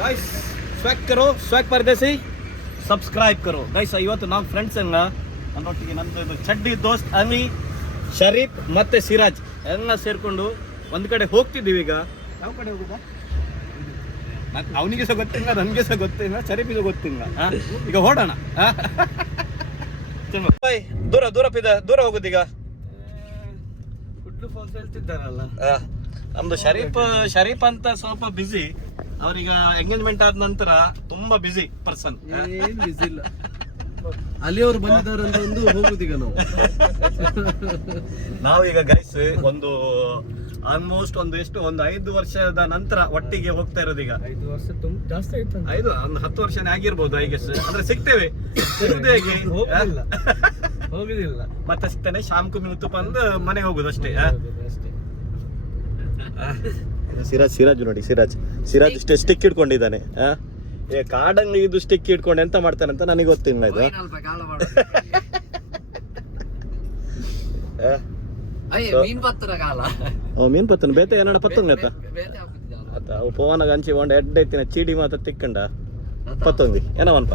Guys swag ಕರೋ swag ಪರದೇಸಿ subscribe ಕರೋ. Guys ಇವತ್ತು ನಮ್ಮ ಫ್ರೆಂಡ್ಸ್ ಹಂಗ? ನನ್ನೊಟ್ಟಿಗೆ ನಮ್ಮದು ಚಡ್ಡಿ ದೋಸ್ತ್ ಅಮಿ ಶರೀಫ್ ಮತ್ತು ಸಿರಾಜ್. ಎಲ್ಲ ಸೇರಿಕೊಂಡು ಒಂದು ಕಡೆ ಹೋಗ್ತಿದ್ದೀವಿ ಈಗ. ಯಾವ ಕಡೆ ಹೋಗುದಾ? ಅವನಿಗೆ ಸಹ ಗೊತ್ತಿಲ್ಲ ನನಗೆ ಸಹ ಗೊತ್ತಿಲ್ಲ ಶರೀಫಿಗೆ ಗೊತ್ತಿಲ್ಲ. ಈಗ ಹೊಡೋಣ. ದೂರ ದೂರ ಪಿದ ದೂರ ಹೋಗುದೀಗ ನಮ್ದು ಶರೀಫ್ ಶರೀಫ್ ಅಂತ ಸ್ವಲ್ಪ ಬಿಸಿ ಅವ್ರೀಗ ಎಂಗೇಜ್ಮೆಂಟ್ ಆದ ನಂತರ ತುಂಬಾ ಬಿಸಿ ಪರ್ಸನ್ ಏನ್ ಬಿಸಿ ಇಲ್ಲ. ಅಲ್ಲಿಯವರು ಬಂದಿದ್ದಾರೆ ಅಂತ ಒಂದು ಹೋಗುದೀಗ ನಾವು. ನಾವೀಗ ಗೈಸ್ ಒಂದು ಆಲ್ಮೋಸ್ಟ್ ಒಂದು ಎಷ್ಟು ಒಂದು ಐದು ವರ್ಷದ ನಂತರ ಒಟ್ಟಿಗೆ ಹೋಗ್ತಾ ಇರೋದು ಈಗ ಐದು ವರ್ಷ ತುಂಬ ಜಾಸ್ತಿ ಆಯ್ತು ಐದು ಒಂದು ಹತ್ತು ವರ್ಷನೇ ಆಗಿರ್ಬೋದು ಐ ಗೆಸ್ ಅಂದ್ರೆ ಸಿಗ್ತೇವೆ. ಸಿಗುದು ಹೇಗೆ? ಹೋಗುದಿಲ್ಲ. ಹೋಗುದಿಲ್ಲ. ಮತ್ತೆ ಶಾಮ್ ಕುಮಿ ಮಿನುತು ಬಂದು ಮನೆಗೆ ಹೋಗುದು ಅಷ್ಟೇ ಅಷ್ಟೇ ಸಿರಾಜ್ ಸಿರಾಜ್ ನೋಡಿ ಸಿರಾಜ್. ಸಿರಾಜ್ ಇಷ್ಟೇ ಸ್ಟಿಕ್ ಇಟ್ಕೊಂಡಿದ್ದಾನೆ? ಏ ಕಾಡಂಗ್ ಇದು ಸ್ಟಿಕ್ ಇಟ್ಕೊಂಡು ಎಂತ ಮಾಡ್ತಾನೆ ಅಂತ ನನಗೆ ಗೊತ್ತಿಲ್ಲ ಇದು. ಮೀನ್ ಪತ್ತನ ಬೇತೆ ಏನಡ ಪತ್ತಂಗ ಆತ ಅವು ಪವನ ಹಂಚಿ ಒಂದು ಎಡ್ಡೆ ಐತಿನ ಚೀಡಿ ಮಾತ್ರ ತಿಕ್ಕಂಡ? ಪತ್ತೊಂದಿ ಏನವನ್ಪ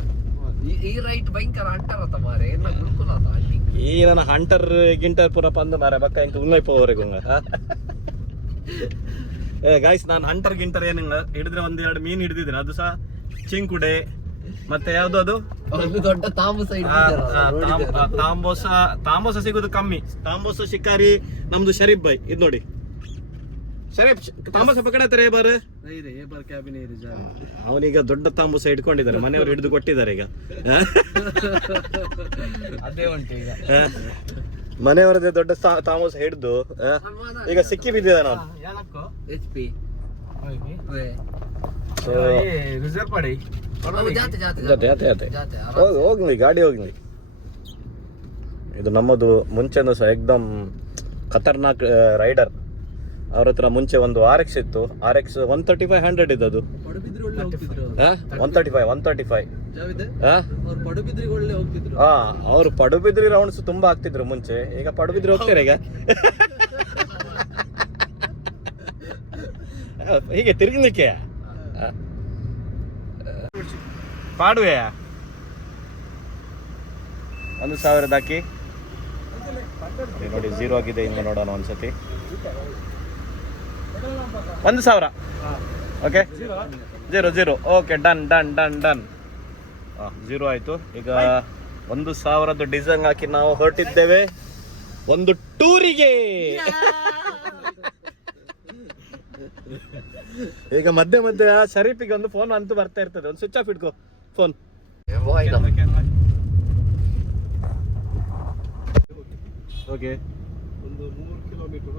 ಈ- ನನ್ನ ಹಂಟರ್ ಗಿಂಟರ್ ಪೂರ ಪಂದ್ ಮಾರ ಬಕ್ಕ ಇಂಕ ಉನ್ನೈಪವರೆಗೂ ಏ ಗಾಯ್ಸ್ ನಾನು ಹಂಟರ್ ಗಿಂಟರ್ ಏನಿಲ್ಲ ಹಿಡಿದ್ರೆ ಒಂದ್ ಎರಡು ಮೀನ್ ಹಿಡಿದಿದ್ದೀನಿ. ಅದು ಸಹ ಚಿಂಕುಡೆ ಮತ್ತೆ ಯಾವ್ದು ಅದು? ದೊಡ್ಡ ತಾಂಬೂಸ ತಾಂಬೋಸ ತಾಂಬೋಸ ಸಿಗೋದು ಕಮ್ಮಿ. ತಾಂಬೋಸ ಶಿಕಾರಿ ನಮ್ದು ಶರೀಫ್ ಬಾಯ್. ಇದು ನೋಡಿ. ಶರೀಫ್ ತಾಂಬೋಸ ಏಬರ್. ಕ್ಯಾಬಿನ್ ಅವನೀಗ ದೊಡ್ಡ ತಾಂಬೂಸ ಇಟ್ಕೊಂಡಿದ್ದಾರೆ ಮನೆಯವರು ಹಿಡಿದು ಕೊಟ್ಟಿದ್ದಾರೆ ಈಗ. ಅದೇ ಉಂಟು ಈಗ. ಮನೆಯವರದೇ ದೊಡ್ಡ ಥಾಮಸ್ ತಾಂಬೂಸ ಹಿಡಿದು ಈಗ ಸಿಕ್ಕಿ ಬಿದ್ದಿದೆ ನಾನು. ಯಾಕೋ? ಎಚ್ ಪಿ ರಿಸರ್ವ್ ಮಾಡಿ. ಜಾತೆ ಜಾತೆ ಜೊತೆ ಜೊತೆ ಜೊತೆ ಜಾತೆ ಹೋಗ್ ಹೋಗ್ಲಿ ಗಾಡಿ ಹೋಗ್ಲಿ. ಇದು ನಮ್ಮದು ಮುಂಚೆನೂ ಸಹ ಎಕ್ದಮ್ ಖತರ್ನಾಕ್ ರೈಡರ್. ಅವ್ರ ಹತ್ರ ಮುಂಚೆ ಒಂದು ಆರ್ ಎಕ್ಸ್ ಇತ್ತು. R X one thirty five hundred ಇದ್ದದು ಹೋಗ್ತಿದ್ರು. One thirty five one thirty five ಹಾ ಅವ್ರು ಪಡುಬಿದ್ರಿ ರೌಂಡ್ಸ್ ತುಂಬಾ ಆಗ್ತಿದ್ರು ಮುಂಚೆ. ಈಗ ಪಡುಬಿದ್ರಿ ಹೋಗ್ತಾರೆ ಈಗ? ಹೀಗೆ ತಿರುಗಲಿಕ್ಕೆ? ಪಾಡುವೆ? ಒಂದು ಸಾವಿರದ ಹಾಕಿ ನೋಡಿ ಝೀರೋ ಆಗಿದೆ ಇನ್ನು ನೋಡೋಣ ಒಂದ್ಸತಿ. ಒಂದು ಸಾವಿರ. Okay zero zero okay done done done done zero ಆಯ್ತು. ಈಗ ಒಂದು ಸಾವಿರದ ಡಿಸೈನ್ ಹಾಕಿ ನಾವು ಹೊರಟಿದ್ದೇವೆ. ಒಂದು ಟೂರಿಗೆ. ಈಗ ಮಧ್ಯೆ ಮಧ್ಯೆ ಶರೀಫಿಗೆ ಒಂದು ಫೋನ್ ಅಂತೂ ಬರ್ತಾ ಇರ್ತದೆ. ಒಂದು ಸ್ವಿಚ್ ಆಫ್ ಇಟ್ಕೋ ಫೋನ್ ಓಕೆ ಒಂದು ಮೂರು ಕಿಲೋಮೀಟರ್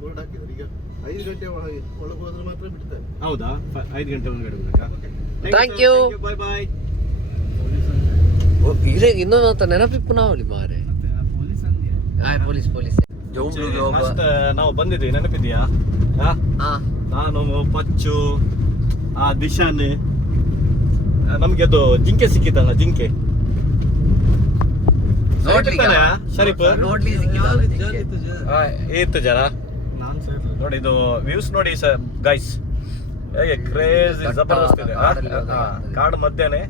ಬೋರ್ಡ್ ಹಾಕಿದ್ರೆ ಈಗ ಐದು ಗಂಟೆ ಒಳಗೆ ಒಳಗೆ ಹೋದ್ರೆ ಮಾತ್ರ ಬಿಡ್ತಾರೆ. ಹೌದಾ? ಐದು ಗಂಟೆ ಒಳಗಡೆ ಥ್ಯಾಂಕ್ ಯು ಬಾಯ್ ಬಾಯ್ ಇದೆ ಇನ್ನೊಂದು ನೆನಪಿಪ್ಪು ನಾವಲ್ಲಿ ಮಾರೆ ಪೊಲೀಸ್ ಆಯ್ ಪೊಲೀಸ್ ಪೊಲೀಸ್ ಜೋಬ್ಳಿಗೆ ಹೋಗುವ ನಾವು ಬಂದಿದ್ವಿ ನೆನಪಿದ್ಯಾ? ಹಾ ಹಾ. ನಾನು ಪಚ್ಚು ಆ ದಿಶಾನ್. ನಮ್ಗೆ ಅದು ಜಿಂಕೆ ಸಿಕ್ಕಿತ್ತಲ್ಲ ಜಿಂಕೆ. ಶರೀಫ್? ನೋಡ್ಲಿ. ಇತ್ತು ಜನ ಆ, ಇತ್ತು ಜನ. ನಾನು ಸೇರ್ಲಿಲ್ಲ ನೋಡಿ ಇದು ವ್ಯೂಸ್ ನೋಡಿ ಸರ್ ಗೈಸ್ ಹೇಗೆ ಕ್ರೇಜ್ ಜಬರ್ದಸ್ತ್ ಇದೆ. ಕಾಡು ಮಧ್ಯನೆ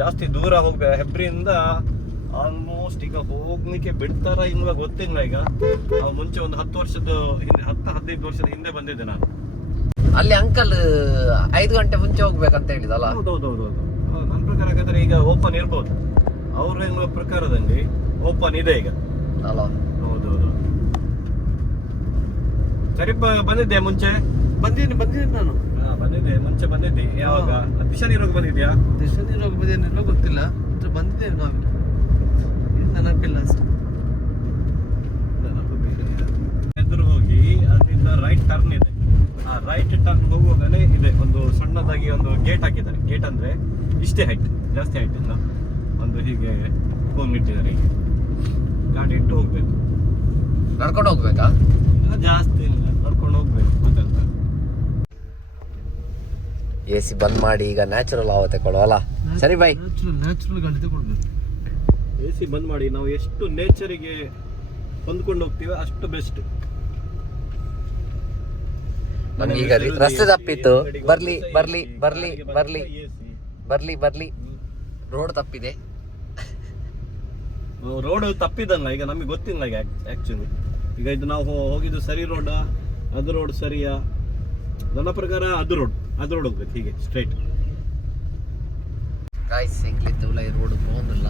ಜಾಸ್ತಿ ದೂರ ಹೋಗ್ಬೇಕು. ಹೆಬ್ರಿಯಿಂದ ಆಲ್ಮೋಸ್ಟ್ ಈಗ ಹೋಗ್ಲಿಕ್ಕೆ ಬಿಡ್ತಾರ ಇಲ್ವಾ ಗೊತ್ತಿಲ್ಲ ಈಗ. ಮುಂಚೆ ಒಂದು ಹತ್ತು ವರ್ಷದ ಹಿಂದೆ ಹತ್ತು ಹದಿನೈದು ವರ್ಷದ ಹಿಂದೆ ಬಂದಿದ್ದೆ ನಾನು. ಅಲ್ಲಿ ಅಂಕಲ್ ಐದು ಗಂಟೆ ಮುಂಚೆ ಹೋಗ್ಬೇಕಂತ ಹೇಳಿದಲ್ಲ? ಹೌದೌದೌದು ನನ್ನ ಪ್ರಕಾರ ಹಾಗಾದ್ರೆ ಈಗ ಓಪನ್ ಇರ್ಬೋದು. ಅವ್ರ ಹೇಳುವ ಪ್ರಕಾರದಲ್ಲಿ ಓಪನ್ ಇದೆ ಈಗ. ಅಲ್ಲ ಹೌದೌದು. ಸರಿ ಬಂದಿದ್ದೆ ಮುಂಚೆ. ಬಂದಿದ್ದೀನಿ ಬಂದಿದ್ದೀನಿ ನಾನು. ಹಾ, ಬಂದಿದ್ದೆ ಮುಂಚೆ ಬಂದಿದ್ದೆ ಯಾವಾಗ? ಮಿಷನ್ ರೋಗ ಬಂದಿದ್ಯಾ? ದೇಶದಲ್ಲಿ ರೋಗ ಬಂದೇನಿಲ್ಲ ಗೊತ್ತಿಲ್ಲ ಬಂದಿದ್ದೇವೆ ನಾವು ನೆನಪಿಲ್ಲ ಅಷ್ಟೇ. ಎದುರು ಹೋಗಿ ಅಲ್ಲಿಂದ ರೈಟ್ ಟರ್ನ್ ಇದೆ. ಆ ರೈಟ್ ಟರ್ನ್ ಹೋಗುವಾಗಲೇ ಇದೆ ಒಂದು ಸಣ್ಣದಾಗಿ ಒಂದು ಗೇಟ್ ಹಾಕಿದ್ದಾರೆ. ಗೇಟ್ ಅಂದ್ರೆ ಇಷ್ಟೇ ಹೈಟ್ ಜಾಸ್ತಿ ಹೈಟ್ ಇಲ್ಲ ಒಂದು ಹೀಗೆ ಫೋನ್ ಇಟ್ಟಿದ್ದಾರೆ. ಹೀಗೆ ಗಾಡಿ ಇಟ್ಟು ಹೋಗ್ಬೇಕು. ನಡ್ಕೊಂಡು ಹೋಗ್ಬೇಕಾ? ಜಾಸ್ತಿ ಇಲ್ಲ ನಡ್ಕೊಂಡು ಹೋಗ್ಬೇಕು ಗೊತ್ತಂತ ಎ ಸಿ ಬಂದ್ ಮಾಡಿ ಈಗ ನ್ಯಾಚುರಲ್ ಆವ ತಗೊಳ್ಳುವಲ್ಲ? ಸರಿ ಬಾಯ್ ನ್ಯಾಚುರಲ್ ತಗೊಳ್ಬೇಕು. ಎ ಸಿ ಬಂದ್ ಮಾಡಿ ನಾವು ಎಷ್ಟು ನೇಚರಿಗೆ ಹೊಂದ್ಕೊಂಡು ಹೋಗ್ತೀವಿ ಅಷ್ಟು ಬೆಸ್ಟ್ ಈಗ ರಸ್ತೆ ತಪ್ಪಿತ್ತು. ಬರ್ಲಿ ಬರ್ಲಿ ಬರ್ಲಿ ಬರ್ಲಿ ಬರ್ಲಿ ಬರ್ಲಿ. ರೋಡ್ ತಪ್ಪಿದೆ. ರೋಡ್ ತಪ್ಪಿದಲ್ಲ ಈಗ ನಮಗೆ ಗೊತ್ತಿಲ್ಲ ಈಗ ಆಕ್ಚುಲಿ ಈಗ ಇದು ನಾವು ಹೋಗಿದ್ದು ಸರಿ ರೋಡ ಅದು ರೋಡ್ ಸರಿಯಾ? ನನ್ನ ಪ್ರಕಾರ ಅದು ರೋಡ್ ಅದ್ರೊಳಗೆ ಹೋಗ್ಬೇಕು ಹೀಗೆ ಸ್ಟ್ರೈಟ್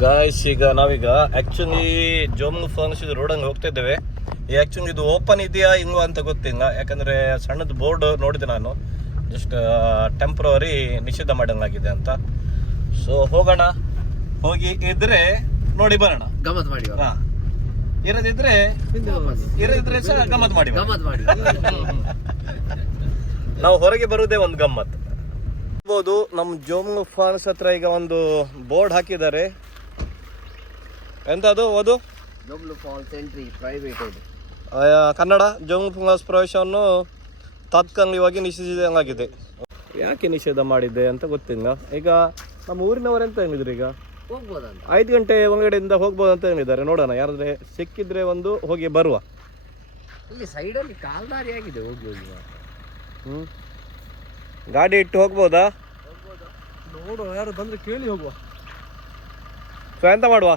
ಗಾಯ್ಸ್ ಈಗ ನಾವೀಗ ಆಕ್ಚುಲಿ ಜಮ್ಮು ಫಾಲ್ಸ್ ಇದು ರೋಡಲ್ಲಿ ಹೋಗ್ತಾ ಇದ್ದೇವೆ. ಈ ಆಕ್ಚುಲಿ ಇದು ಓಪನ್ ಇದೆಯಾ ಇಲ್ವಾ ಅಂತ ಗೊತ್ತಿಲ್ಲ. ಯಾಕಂದ್ರೆ ಸಣ್ಣದ ಬೋರ್ಡ್ ನೋಡಿದೆ ನಾನು. ಜಸ್ಟ್ ಟೆಂಪ್ರವರಿ ನಿಷೇಧ ಮಾಡಲಾಗಿದೆ ಅಂತ. ಸೊ ಹೋಗೋಣ. ಹೋಗಿ ಇದ್ರೆ ನೋಡಿ ಬರೋಣ. ಗಮತ್ ಮಾಡಿ ಇರದಿದ್ರೆ ಇರದಿದ್ರೆ ಸಹ ಗಮತ್ ಮಾಡಿ ಗಮತ್ ಮಾಡಿ. ನಾವು ಹೊರಗೆ ಬರುವುದೇ ಒಂದು ಗಮ್ಮತ್. ಇರ್ಬೋದು ನಮ್ಮ ಜೋಮ್ ಫಾನ್ಸ್ ಹತ್ರ ಈಗ ಒಂದು ಬೋರ್ಡ್ ಹಾಕಿದ್ದಾರೆ. ಎಂತದು ಅದು Jomlu falls entry private Kannada Jom falls ಪ್ರವೇಶವನ್ನು ತಾತ್ಕಾಲಿಕವಾಗಿ ನಿಷೇಧಿಸಲಾಗಿದೆ ಯಾಕೆ ನಿಷೇಧ ಮಾಡಿದ್ದೆ ಅಂತ ಗೊತ್ತಿಲ್ಲ. ಈಗ ನಮ್ಮ ಊರಿನವರು ಎಂತ ಹೇಳಿದ್ರು ಈಗ? ಹೋಗ್ಬೋದಂತ. ಐದು ಗಂಟೆ ಒಳಗಡೆಯಿಂದ ಹೋಗ್ಬೋದು ಅಂತ ಹೇಳಿದ್ದಾರೆ. ನೋಡೋಣ ಯಾರಾದ್ರೆ ಸಿಕ್ಕಿದ್ರೆ ಒಂದು ಹೋಗಿ ಬರುವ. ಇಲ್ಲಿ ಸೈಡಲ್ಲಿ ಕಾಲ್ದಾರಿ ಆಗಿದೆ ಹೋಗಿ ಹೋಗಿ. ಹ್ಮ್. ಗಾಡಿ ಇಟ್ಟು ಹೋಗ್ಬೋದಾ? ನೋಡುವ ಯಾರು ಬಂದ್ರೆ ಕೇಳಿ ಹೋಗುವ. ಸೊ ಎಂತ ಮಾಡುವ.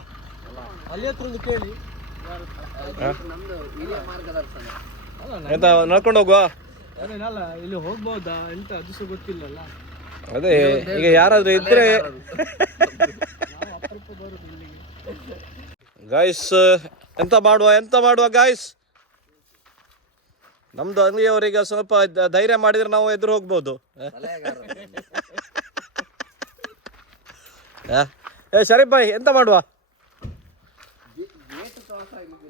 ಅಲ್ಲಿ ಹತ್ರ ಒಂದು ಕೇಳಿ. ಎಂತ ನಡ್ಕೊಂಡು ಹೋಗುವ? ಅಲ್ಲ ಇಲ್ಲಿ ಹೋಗ್ಬೋದಾ ಎಂತ ಅದು ಸಹ ಗೊತ್ತಿಲ್ಲಲ್ಲ. ಅದೇ ಈಗ ಯಾರಾದ್ರೂ ಇದ್ರೆ ಗಾಯ್ಸ್ ಎಂತ ಮಾಡುವ ಎಂತ ಮಾಡುವ ಗಾಯ್ಸ್ ನಮ್ದು ಅಂಗಡಿಯವರಿಗೆ ಸ್ವಲ್ಪ ಧೈರ್ಯ ಮಾಡಿದ್ರೆ ನಾವು ಎದುರು ಹೋಗ್ಬೋದು. ಆ? ಏ ಶರೀಫ್ ಭಾಯ್ ಎಂತ ಮಾಡುವ?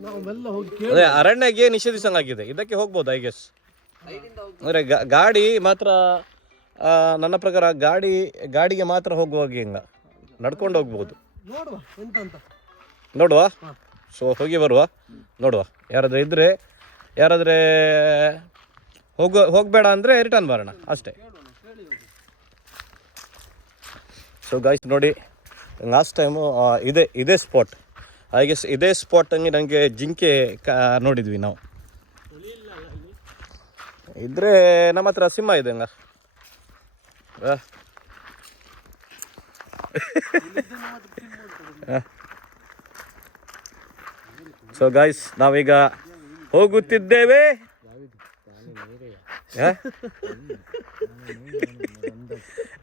ನಾವೆಲ್ಲ ಅದೇ ಅರಣ್ಯಗೆ ನಿಷೇಧಿಸಂಗಾಗಿದೆ. ಇದಕ್ಕೆ ಹೋಗ್ಬೋದು ಐ ಗೆಸ್ ಅಂದ್ರೆ ಗಾಡಿ ಮಾತ್ರ ಆ, ನನ್ನ ಪ್ರಕಾರ ಗಾಡಿ ಗಾಡಿಗೆ ಮಾತ್ರ ಹೋಗುವಾಗ ಹಿಂಗ ನಡ್ಕೊಂಡು ಹೋಗ್ಬೋದು. ನೋಡುವ ಎಂತ ಅಂತ. ನೋಡುವ? ಸೊ ಹೋಗಿ ಬರುವ. ನೋಡುವ. ಯಾರಾದ್ರೂ ಇದ್ರೆ ಯಾರಾದ್ರೆ ಹೋಗೋ, ಹೋಗಬೇಡ ಅಂದರೆ ರಿಟರ್ನ್ ಬರೋಣ, ಅಷ್ಟೇ. ಸೊ ಗಾಯ್ಸ್ ನೋಡಿ ಲಾಸ್ಟ್ ಟೈಮು ಇದೇ ಇದೇ ಸ್ಪಾಟ್ ಹಾಗೆ ಇದೇ ಸ್ಪಾಟಂಗೆ ನನಗೆ ಜಿಂಕೆ ಕಾ, ನೋಡಿದ್ವಿ ನಾವು. ಇದ್ರೆ ನಮ್ಮ ಹತ್ರ ಸಿಂಹ ಇದೆ ಹಂಗ ಸೊ ಗಾಯ್ಸ್ ನಾವೀಗ ಹೋಗುತ್ತಿದ್ದೇವೆ?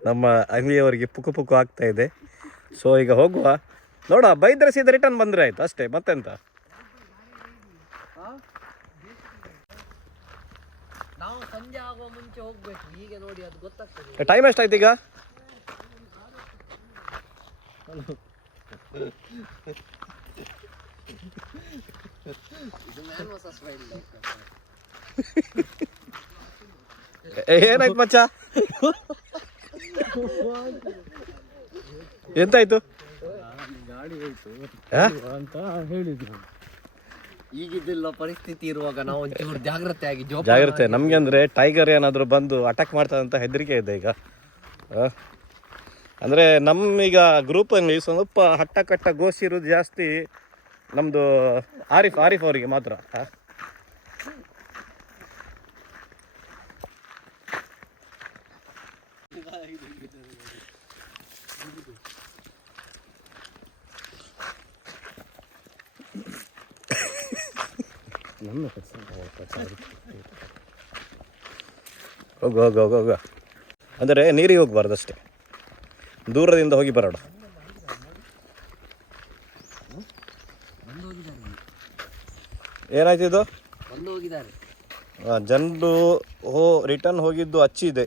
ನಮ್ಮ ಅಂಗಡಿಯವರಿಗೆ ಪುಕು ಪುಕು ಆಗ್ತಾ ಇದೆ. ಸೊ ಈಗ ಹೋಗುವ. ನೋಡ ಬೈದ್ರೆ ಸೀದಾ ರಿಟರ್ನ್ ಬಂದರೆ ಆಯ್ತು. ಅಷ್ಟೇ ಮತ್ತೆಂತ? ನಾವು ಸಂಜೆ ಆಗುವ ಮುಂಚೆ ಹೋಗ್ಬೇಕು. ಈಗ ನೋಡಿ ಅದು ಗೊತ್ತಾಗ್ತದೆ. ಟೈಮ್ ಎಷ್ಟಾಯ್ತು ಈಗ ಇದು ಮ್ಯಾನ್ ವರ್ಸಸ್ ವೈಲ್ಡ್ ಏ- ಏನಾಯ್ತು ಮಚ್ಚ? ಎಂತಾಯ್ತು? ಹ? ಅಂತ ಹೇಳಿದ್ರು ಈಗಿದ್ದಿಲ್ಲ ಪರಿಸ್ಥಿತಿ ಇರುವಾಗ ನಾವು ಒಂಚೂರು ಜಾಗ್ರತೆ ಆಗಿ ಜಾಗ್ರತೆ. ನಮ್ಗೆ ಅಂದ್ರೆ ಟೈಗರ್ ಏನಾದ್ರು ಬಂದು ಅಟ್ಯಾಕ್ ಮಾಡ್ತದಂತ ಹೆದರಿಕೆ ಇದೆ ಈಗ? ಅಂದ್ರೆ ನಮ್ಮೀಗ ಗ್ರೂಪಲ್ಲಿ ಸ್ವಲ್ಪ ಹಟ್ಟ ಕಟ್ಟ ಇರೋದು ಜಾಸ್ತಿ. ನಮ್ಮದು ಆರಿಫ್ ಆರಿಫ್ ಅವರಿಗೆ ಮಾತ್ರ. ಹೋಗ ಹೋಗ ಹೋಗ, ಹೋಗು ಹೋಗು. ಅಂದರೆ ನೀರಿಗೆ ಹೋಗಬಾರ್ದು ಅಷ್ಟೇ. ದೂರದಿಂದ ಹೋಗಿ ಬರೋಣ. ಏನಾಯ್ತು ಇದು? ಬಂದು ಹೋಗಿದ್ದಾರೆ. ಜನರು ಹೋ ರಿಟರ್ನ್ ಹೋಗಿದ್ದು ಅಚ್ಚಿದೆ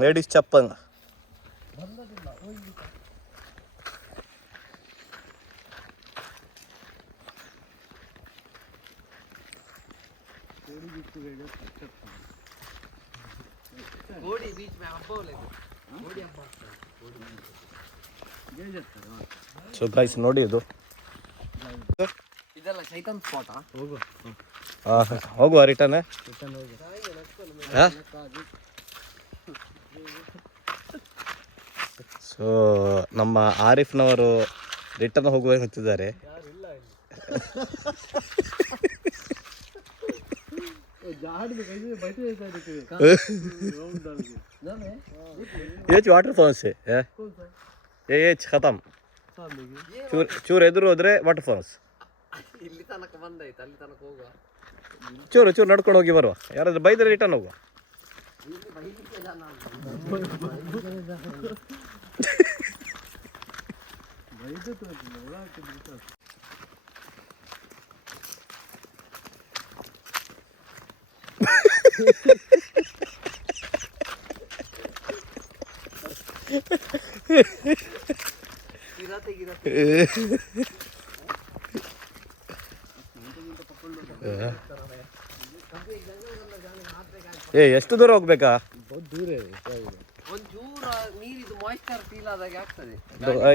ಲೇಡೀಸ್ ಚಪ್ಪಲ್ ಆಗ್ತದೆ ಸೊ ಗೈಸ್ ನೋಡಿ ಇದು. ಹೋಗುವ ರಿಟರ್ನ್ ಸೊ ನಮ್ಮ ಆರಿಫ್ನವರು ರಿಟರ್ನ್ ಹೋಗುವ ಹೊತ್ತಿದ್ದಾರೆ. Water falls ಏಚ್ ಖತಮ್. ಚೂರ್ ಚೂರ್ ಎದುರು ಹೋದ್ರೆ ವಾಟರ್ ಫಾಲ್ಸ್ ಇಲ್ಲಿ ತನಕ ಬಂದಾಯ್ತು ಅಲ್ಲಿ ತನಕ ಹೋಗುವ. ಚೂರು ಚೂರು ನಡ್ಕೊಂಡು ಹೋಗಿ ಬರುವ. ಯಾರಾದ್ರೂ ಬೈದ್ರೆ ರಿಟರ್ನ್ ಹೋಗುವ. ಗಿರತೆ ಗಿರತೆ. ಏ ಎಷ್ಟು ದೂರ ಹೋಗ್ಬೇಕಾ? ದೂರ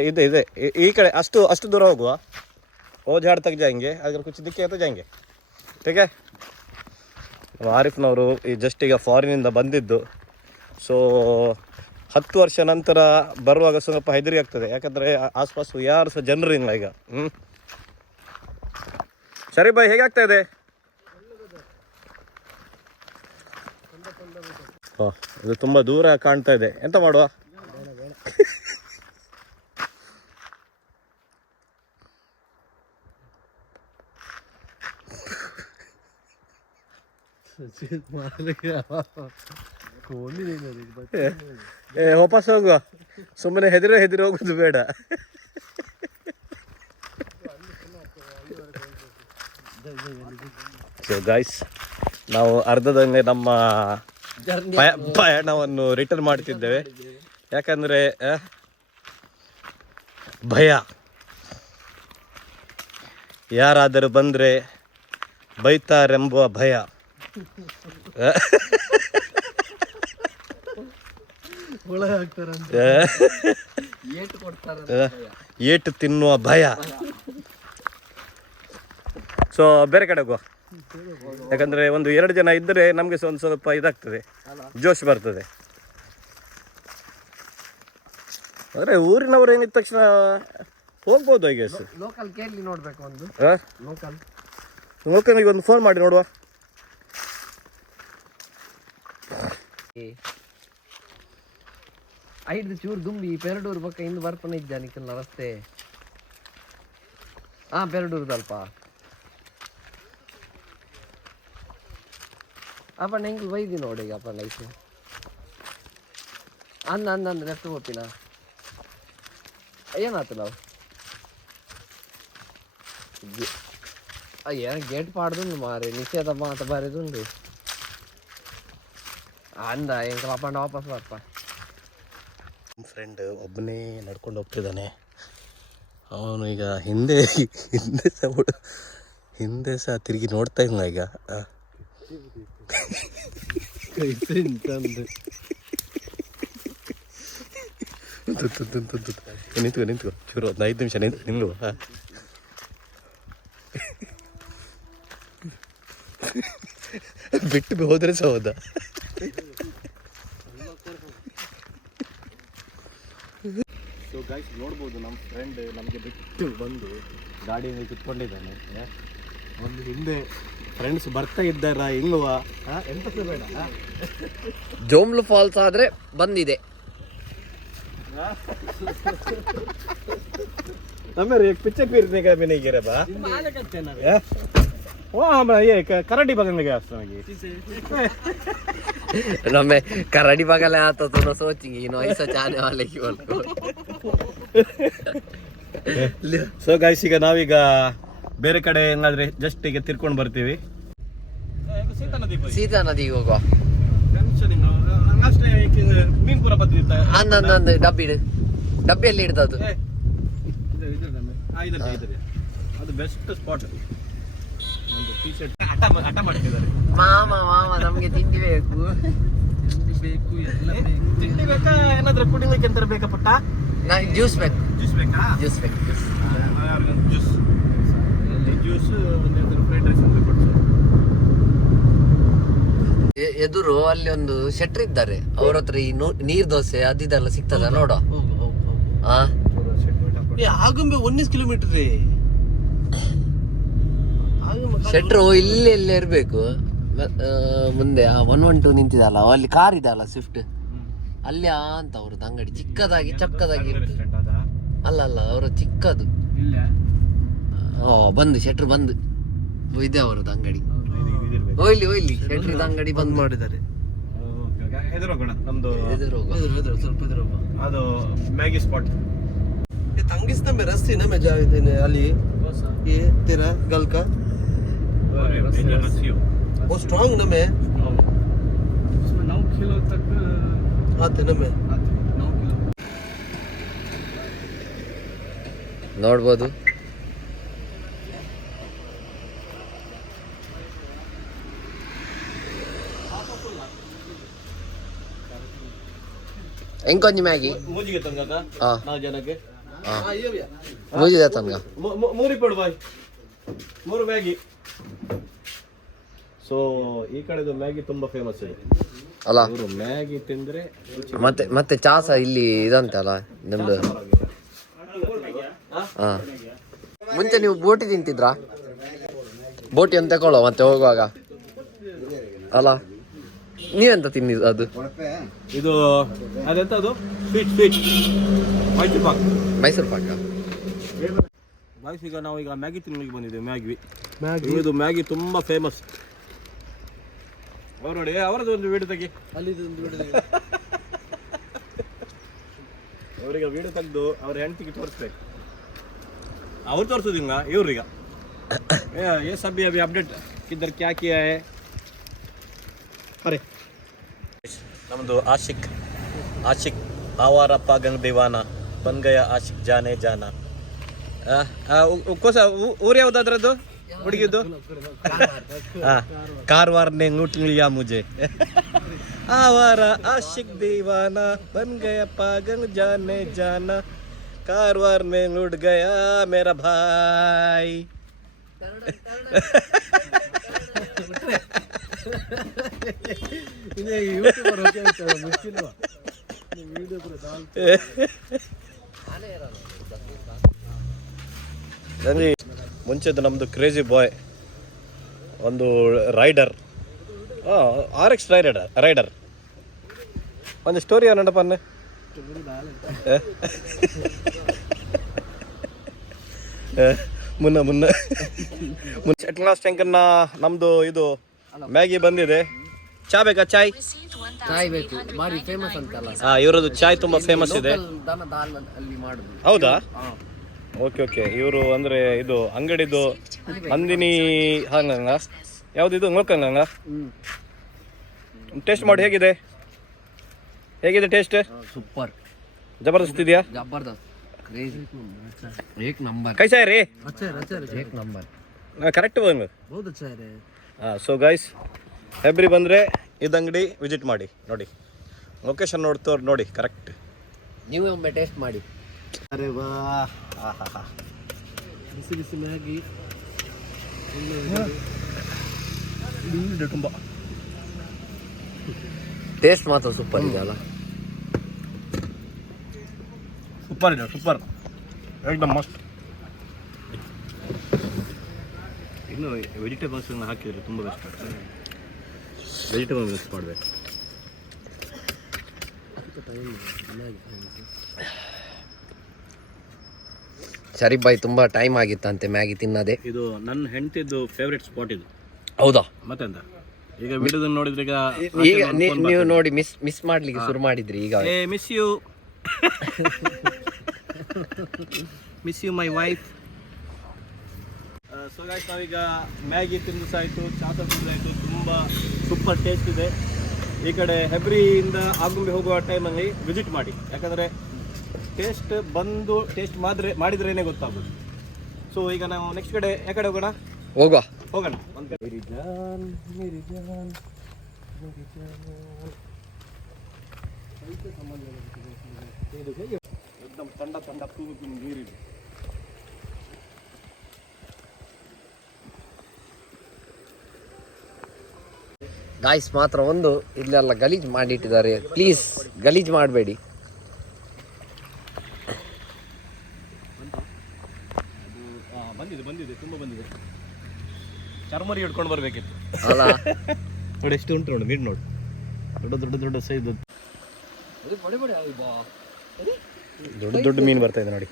ಇದೆ ಇದೆ ಈ ಕಡೆ ಅಷ್ಟು ಅಷ್ಟು ದೂರ ಹೋಗುವ. ಓ ಜಾಡ್ ತಗ ಜಾಂಗೆ ಅದ್ರ ಕುಚ್ ದಿಕ್ಕೆ ಅಂತ ಜಾಂಗೆ ಟೀಕೆ ಆರಿಫ್ನವರು ಈ ಜಸ್ಟ್ ಈಗ ಫಾರಿನಿಂದ ಬಂದಿದ್ದು. ಸೊ ಹತ್ತು ವರ್ಷ ನಂತರ ಬರುವಾಗ ಸ್ವಲ್ಪ ಹೆದರಿ ಆಗ್ತದೆ. ಯಾಕಂದರೆ ಆಸ್ಪಾಸು ಯಾರು ಸಹ ಜನರಿಂದ ಈಗ. ಹ್ಞೂ ಸರಿ ಬಾಯ್ ಹೇಗಾಗ್ತಾ ಇದೆ? ಓ, ಇದು ತುಂಬ ದೂರ ಕಾಣ್ತಾ ಇದೆ. ಎಂತ ಮಾಡುವ? ಏ, ವಾಪಸ್ ಹೋಗುವ. ಸುಮ್ಮನೆ ಹೆದರು ಹೆದರಿ ಹೋಗುದು ಬೇಡ. ಸೊ ಗಾಯ್ಸ್ ನಾವು ಅರ್ಧದಂಗೆ ನಮ್ಮ ಪಯಣವನ್ನು ರಿಟರ್ನ್ ಮಾಡ್ತಿದ್ದೇವೆ. ಯಾಕಂದ್ರೆ ಭಯ. ಯಾರಾದರೂ ಬಂದ್ರೆ ಬೈತಾರೆಂಬುವ ಭಯ. ಏಟು ತಿನ್ನುವ ಭಯ. ಸೊ ಬೇರೆ ಕಡೆ ಹೋಗುವ. ಯಾಕಂದ್ರೆ ಒಂದು ಎರಡು ಜನ ಇದ್ದರೆ ನಮಗೆ ಒಂದು ಸ್ವಲ್ಪ ಇದಾಗ್ತದೆ. ಜೋಶ್ ಬರ್ತದೆ. ಅಂದ್ರೆ ಊರಿನವರು ಏನಿದ ತಕ್ಷಣ ಹೋಗ್ಬೋದು ಐ ಗೆಸ್ ಲೋಕಲ್ ಕೇಳಿ ನೋಡ್ಬೇಕು ಒಂದು. ಲೋಕಲ್ ಲೋಕಲ್ ಒಂದು ಫೋನ್ ಮಾಡಿ ನೋಡುವ. ಐದು ಚೂರು ದುಂಬಿ ಪೆರಡೂರು ಪಕ್ಕ ಇಂದು ಬರ್ತಾನೆ ಇದ್ದ ನಿಖಿಲ್ನ ರಸ್ತೆ. ಹಾ ಪೆರಡೂರ್ದಲ್ಪ. ಅಪ್ಪ ಹೆಂಗ್ ಬೈದಿ ನೋಡಿ ಈಗ ಅಪ್ಪ ಲೈಫ್ ಅಂದ ಅಂದ ಅಂದ ನೆಫ್ಟ್ ಹೋಗ್ತೀನ? ಏನಾತು ನಾವು ಏನು ಗೇಟ್ ಪಾಡ್ದುಂಡು ಮಾರಿ ನಿಷೇಧ ಮಾತ ಬರೆದುಂಡು. ಅಂದ ಎಂಕ ಪಾಪಂಡ ವಾಪಸ್ ಬರ್ಪ ಫ್ರೆಂಡ್ ಒಬ್ಬನೇ ನಡ್ಕೊಂಡು ಹೋಗ್ತಿದ್ದಾನೆ ಅವನು ಈಗ ಹಿಂದೆ ಹಿಂದೆ ಸಹ ಹಿಂದೆ ಸಹ ತಿರುಗಿ ನೋಡ್ತಾ ಇಲ್ಲ ಈಗ. ತು, ತು, ತು. ನಿಂತ್ಕೊ ಚೂರು ಒಂದು ಐದು ನಿಮಿಷ ನಿಂತು ಆ. ಬಿಟ್ಟು ಹೋದ್ರೆ ಸಹ ಹೋದ ಸೊ ಗೈಸ್ ನೋಡ್ಬೋದು ನಮ್ಮ ಫ್ರೆಂಡ್ ನಮಗೆ ಬಿಟ್ಟು ಬಂದು ಗಾಡಿಯಲ್ಲಿ ಕುತ್ಕೊಂಡಿದ್ದಾನೆ? ಒಂದು ಹಿಂದೆ ಫ್ರೆಂಡ್ಸ್ ಬರ್ತಾ ಇದ್ದಾರಾ ಇಲ್ವಾ ಆ? ಎಂತ ಸಹ ಬೇಡ ಆ? ಜೋಮ್ಲು ಫಾಲ್ಸ್ ಆದ್ರೆ ಬಂದಿದೆ हमें एक पीछे फिरने का भी नहीं गिरा बा या? वो हम ये क- कराटी बगल में गया उस समय नम्मे कराडी बगल आता तो ना सोचेंगे इनो ऐसा चाहने वाले की बोल को ಸೊ ಗೈಸ್ ಈಗ ನಾವೀಗ ಬೇರೆ ಕಡೆ ಏನಾದ್ರೆ ಜಸ್ಟ್ ಈಗ ತಿರ್ಕೊಂಡು ಬರ್ತೀವಿ. ಸೀತಾ ನದಿ ನದಿಗೆ ಹೋಗುವ ಡಬ್ಬಿ ಇಡು. ಡಬ್ಬಿಯಲ್ಲಿ ಇಡ್ದದು ಅದು ಬೆಸ್ಟ್ ಸ್ಪಾಟ್ ಒಂದು ಟೀ ಶರ್ಟ್ ಹಠ ಮಾ- ಹಠ ಮಾಡ್ತಿದ್ದಾರೆ. ಮಾಮ ಮಾಮ ನಮ್ಗೆ ತಿಂಡಿ ಬೇಕು. ತಿಂಡಿ ಬೇಕಾ ಏನಾದ್ರೂ ಕುಡಿಲಿಕ್ಕೆ ಅಂತ ಬೇಕಾ ಪುಟ್ಟ? ಜ್ಯೂಸ್ ಬೇಕು. ಜ್ಯೂಸ್ ಬೇಕಾ? ಜ್ಯೂಸ್ ಬೇಕು. ಜ್ಯೂಸ್ ಎದುರು ಅಲ್ಲಿ ಒಂದು ಶೆಟ್ರ್ ಇದ್ದಾರೆ. ಅವ್ರ ಹತ್ರ ಈ ನೂ- ನೀರ್ ದೋಸೆ ಅದಿದೆಲ್ಲ ಸಿಗ್ತದ ನೋಡ. ಆ? ಆಗುಂಬೆ ಒಂದಿಸ್ ಕಿಲೋಮೀಟರ್ ರೀ. ಶೆಟ್ರು ಇಲ್ಲಿ ಇಲ್ಲೇ ಇರ್ಬೇಕು. ಮುಂದೆ ಒನ್ ಒನ್ ಟು ನಿಂತಿದಲ್ಲ ಅಲ್ಲಿ ಕಾರ್ ಇದೆ ಅಲ್ಲ ಸ್ವಿಫ್ಟ್ ಅಲ್ಲಿ ಆ ಅಂತ ಅವ್ರದ್ದು ಅಂಗಡಿ. ಚಿಕ್ಕದಾಗಿ ಚಕ್ಕದಾಗಿ ಅಲ್ಲ ಅಲ್ಲ ಅವರ ಚಿಕ್ಕದು. ಇಲ್ಲ. ಓ ಬಂದು ಶೆಟ್ರ್ ಬಂದು. ಇದೆ ಅವರದ್ದು ಅಂಗಡಿ. ಹೋಯ್ಲಿ ಹೋಯ್ಲಿ ಶೆಟ್ರದ ಅಂಗಡಿ ಬಂದ್. ಮಾಡಿದ್ದಾರೆ. ನಮ್ದು ಸ್ವಲ್ಪ ಅದು ಮ್ಯಾಗಿ ಸ್ಪಾಟ್. ತಂಗಿಸ್ ನಮ್ಮ ರಸ್ತೆ ಇದ್ದೇನೆ ಅಲ್ಲಿ? ತಿರ ಗಲ್ಕ? ಓ ಸ್ಟ್ರಾಂಗ್ ನಮ್ಮ ನಾವು ನಮ್ಮ ನೋಡ್ಬೋದು. ಹೆಂಗ್ ಕೊಂಜಿ ಮ್ಯಾಗಿ ಮೂಜಿಗೆ ತಂದ ನಾಲ್ಕು ಜನಕ್ಕೆ ಮೂಜಿದ ತಂಗ ಮೂರಿಪ್ಪಡು ಬಾಯ್ ಮೂರು ಮ್ಯಾಗಿ ಸೋ ಈ ಕಡೆದು ಮ್ಯಾಗಿ ತುಂಬಾ ಫೇಮಸ್ ಇದೆ ಅಲ್ಲ. ಮ್ಯಾಗಿ ತಿಂದ್ರೆ ಮತ್ತೆ ಮತ್ತೆ ಚಾಸ ಇಲ್ಲಿ ಇದಂತೆ ಅಲ್ಲ ನಿಮ್ಮದು ಹಾ. ಮುಂಚೆ ನೀವು ಬೋಟಿ ತಿಂತಿದ್ರಾ? ಬೋಟಿ ಅಂತ ತಗೊಳ್ಳೋ ಮತ್ತೆ ಹೋಗುವಾಗ. ಅಲ್ಲ. ನೀವೆಂತ ತಿನ್ನಿ ಅದು? ಇದು ಅದೆಂತ ಅದು sweet sweet Mysore pak. Mysore pak? Boys ಈಗ ನಾವು ಈಗ ಮ್ಯಾಗಿ ತಿನ್ನಲಿಕ್ಕೆ ಬಂದಿದ್ದೇವೆ ಮ್ಯಾಗಿ. ಮ್ಯಾಗಿ. ಇದು ಮ್ಯಾಗಿ ತುಂಬ ಫೇಮಸ್ ಅವ್ರು ನೋಡಿ ಅವರದ್ದು ಒಂದು ವೀಡಿಯೋ ತೆಗಿ. ಅಲ್ಲಿದ್ದು ಒಂದು ವೀಡಿಯೋ ಅವರಿಗೆ ವೀಡಿಯೋ ತೆಗೆದು ಅವ್ರ ಹೆಂಡತಿಗೆ ತೋರಿಸ್ಬೇಕು. ಅವ್ರು ತೋರಿಸೋದಿಲ್ಲ ಇವ್ರಿಗ. ಏ ಸಬ್ಬಿ ಅಭಿ ಅಪ್ಡೇಟ್ ಕಿದ್ದರ್ ಕ್ಯಾ ಕಿಯಾ ನಮ್ಮದು ಆಶಿಕ್ ಆಶಿಕ್ ಆವಾರ ಪಾಗಂಗ್ ದಿವಾನ ಬನ್ ಗಯ ಆಶಿಕ್ ಜಾನೆ ಜಾನ ಆ, ಆ, ಉ- ಉ- ಕೋಸ ಊ- ಊರು ಯಾವ್ದು ಅದ್ರದ್ದು ಹುಡುಗಿದ್ದು ಹಾ कारवार ने लूट लिया मुझे आवारा आशिक दीवाना बन गया पागल जाने जाना कारवार में लूट गया मेरा भाई ನನಗೆ ಮುಂಚೆದು ನಮ್ಮದು ಕ್ರೇಜಿ ಬಾಯ್ ಒಂದು rider R X rider rider ಒಂದು ಸ್ಟೋರಿ ಏನಪ್ಪ ಅನ್ನೆ ಮುನ್ನ ಮುನ್ನ. ಮುಂಚೆ ಅಟ್ ಲಾಸ್ಟ್ ನಮ್ಮದು ಇದು ಮ್ಯಾಗಿ ಬಂದಿದೆ. ಚಾ ಬೇಕಾ ಚಾಯ್? ಚಾಯ್ ಬೇಕು. ಬಾರಿ ಫೇಮಸ್ ಅಂತಲ್ಲ. ಹಾ ಇವರದು ಚಾಯ್ ತುಂಬಾ ಫೇಮಸ್ ಇದೆ. ಹೌದಾ? Okay okay. ಇವರು ಅಂದ್ರೆ ಇದು ಅಂಗಡಿದು ನಂದಿನಿ ಹಂಗಂಗ. ಯಾವ್ದಿದು? ನೋಡ್ಕಂಗಂಗ ಟೇಸ್ಟ್ ಮಾಡಿ ಹೇಗಿದೆ? ಹೇಗಿದೆ ಟೇಸ್ಟ್? ಸೂಪರ್. ಜಬರ್ದಸ್ತ್ ಇದೆಯಾ? ಜಬರ್ದಸ್ತ್. ಕ್ರೇಜಿ ಏಕ್ ರೀ. ಕರೆಕ್ಟ್ ಬಂದು. ಹಾಂ ಸೊ ಗೈಸ್ ಹೆಬ್ರಿ ಬಂದರೆ ಇದು ಅಂಗಡಿ ವಿಸಿಟ್ ಮಾಡಿ ನೋಡಿ. ಲೊಕೇಶನ್ ನೋಡ್ತೋ ನೋಡಿ ಕರೆಕ್ಟ್ ನೀವು ಒಮ್ಮೆ ಟೇಸ್ಟ್ ಮಾಡಿ. ಅರೆ ವಾ ಬಿಸಿ ಬಿಸಿ ಮ್ಯಾಗಿ. ತುಂಬ ಟೇಸ್ಟ್ ಮಾತ್ರ ಸೂಪರ್ ಇದೆ ಅಲ್ಲ? ಸೂಪರ್ ಇದೆ ಸೂಪರ್ ಏಕ್ದಮ್ ಮಸ್ತ್. ಇನ್ನು ವೆಜಿಟೇಬಲ್ಸನ್ನು ಹಾಕಿದರೆ ತುಂಬ ಬೆಸ್ಟ್ ಆಗ್ತದೆ. ವೆಜಿಟೇಬಲ್ ಮಿಕ್ಸ್ ಮಾಡಬೇಕು. ಶರೀಫ್ ಬಾಯ್ ತುಂಬಾ ಟೈಮ್ ಆಗಿತ್ತಂತೆ ಮ್ಯಾಗಿ ತಿನ್ನದೆ. ಇದು ನನ್ನ ಹೆಂಡತಿದ್ದು ಫೇವ್ರೆಟ್ ಸ್ಪಾಟ್ ಇದು. ಹೌದಾ? ಮತ್ತೆಂತ? ಈಗ ವಿಡಿಯೋದನ್ನು ನೋಡಿದ್ರೆ ಈಗ ಈಗ ನೀ- ನೀವು ನೋಡಿ ಮಿಸ್ ಮಿಸ್ ಮಾಡ್ಲಿಕ್ಕೆ ಶುರು ಮಾಡಿದ್ರಿ ಈಗ. Miss you miss you my wife so guys ನಾವೀಗ ಮ್ಯಾಗಿ ತಿನ್ನಿಸಾಯಿತು ಚಾತ ತಿಂದಾಯಿತು ತುಂಬ ಸೂಪರ್ ಟೇಸ್ಟ್ ಇದೆ. ಈ ಕಡೆ ಹೆಬ್ರಿಯಿಂದ ಆಗುಂಬೆ ಹೋಗುವ ಟೈಮಲ್ಲಿ ವಿಸಿಟ್ ಮಾಡಿ. ಯಾಕಂದರೆ ಟೇಸ್ಟ್ ಬಂದು ಟೇಸ್ಟ್ ಮಾಡಿದ್ರೆ ಮಾಡಿದ್ರೇನೆ ಗೊತ್ತಾಗೋದು. ಸೊ ಈಗ ನಾವು ನೆಕ್ಸ್ಟ್ ಕಡೆ ಯಾ ಕಡೆ ಹೋಗೋಣ? ಹೋಗುವ. ಹೋಗೋಣ. ಒಂದು ತಂಡ ತಂಡ ತೂಗು ನೀರಿದೆ. ಗಾಯ್ಸ್ ಮಾತ್ರ ಒಂದು ಇಲ್ಲೆಲ್ಲ ಗಲೀಜ್ ಮಾಡಿಟ್ಟಿದ್ದಾರೆ. ಪ್ಲೀಸ್ ಗಲೀಜ್ ಮಾಡಬೇಡಿ. ಬಂದಿದೆ ಬಂದಿದೆ ತುಂಬ ಬಂದಿದೆ. ಚರ್ಮರಿ ಹಿಡ್ಕೊಂಡು ಬರ್ಬೇಕಿತ್ತು. ಅಲ್ಲ ನೋಡಿ ಎಷ್ಟು ಉಂಟು ನೋಡಿ ಮೀನು ನೋಡಿ ದೊಡ್ಡ ದೊಡ್ಡ ದೊಡ್ಡ ಸೈಜ್ ದೊಡ್ಡ ದೊಡ್ಡ ಮೀನು ಬರ್ತಾ ಇದೆ ನೋಡಿ.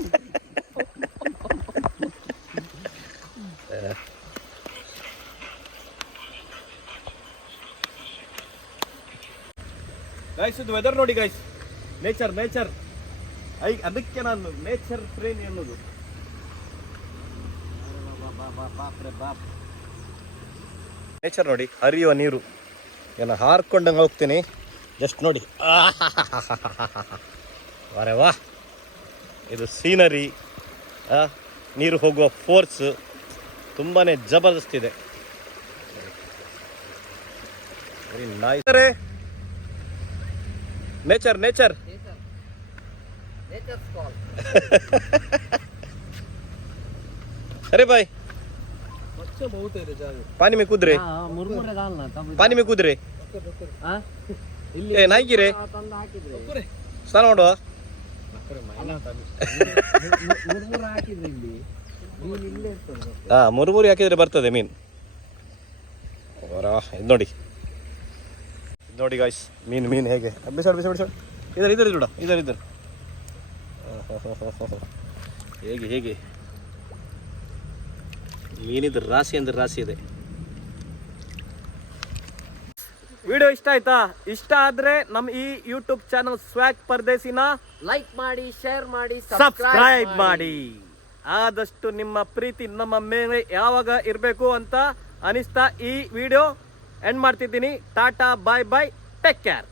ಗೈಸ್ ಇದು ವೆದರ್ ನೋಡಿ ಗಾಯ್ಸ್ ನೇಚರ್ ನೇಚರ್ ಐ, ಅದಕ್ಕೆ ನಾನು ನೇಚರ್ ಪ್ರೇಮಿ ಅನ್ನೋದು. ನೇಚರ್ ನೋಡಿ, ಹರಿಯುವ ನೀರು. ಏನ ಹಾರ್ಕೊಂಡಂಗೆ ಹೋಗ್ತೀನಿ. ಜಸ್ಟ್ ನೋಡಿ. ವಾರೆ ವಾ. ಇದು ಸೀನರಿ ನೀರು ಹೋಗುವ ಫೋರ್ಸ್ ತುಂಬಾ ಜಬರ್ದಸ್ತಿದೆ ವೆರಿ ನೈಸ್ ನೇಚರ್ ನೇಚರ್ अरे भाई पानी में कूद रहे ಮುರ್ಮುರೆ ದಾಲ್ನ पानी में कूद रहे ಏ ನಾಯ್ಕಿರೆ ಸ್ನಾನ ಮಾಡುವ ಮುರ್ಮುರೆ ಹಾಕಿದ್ರೆ ಇಲ್ಲಿ ಮೀನು ಇಲ್ಲೇ ಇರ್ತದೆ ಹಾ ಮುರುಮುರಿ ಹಾಕಿದ್ರೆ ಬರ್ತದೆ ಮೀನು ಇದು ನೋಡಿ ಇದ್ ನೋಡಿ ಗಾಯ್ಸ್ ಮೀನು ಮೀನು ಹೇಗೆ? ಬಿಸಾಡು ಬಿಸಾಡು ಬಿಸಾಡು. ಇದರ ಇದ್ರೆ ನೋಡ ಇದರ ಇದರ. ಹೇಗೆ ಹೇಗೆ? ಮೀನಿದ ರಾಶಿ ಅಂದ್ರೆ ರಾಶಿ ಇದೆ. ವಿಡಿಯೋ ಇಷ್ಟ ಆಯ್ತಾ? ಇಷ್ಟ ಆದ್ರೆ ನಮ್ಮ ಈ ಯೂಟ್ಯೂಬ್ ಚಾನಲ್ ಸ್ವಾಕ್ ಪರದೇಸಿನ ಲೈಕ್ ಮಾಡಿ ಶೇರ್ ಮಾಡಿ ಸಬ್ಸ್ಕ್ರೈಬ್ ಮಾಡಿ. ಆದಷ್ಟು ನಿಮ್ಮ ಪ್ರೀತಿ ನಮ್ಮ ಮೇಲೆ ಯಾವಾಗ ಇರಬೇಕು ಅಂತ ಅನಿಸ್ತಾ ಈ ವಿಡಿಯೋ. ಎಂಡ್ ಮಾಡ್ತಿದ್ದೀನಿ. Tata bye bye. Take care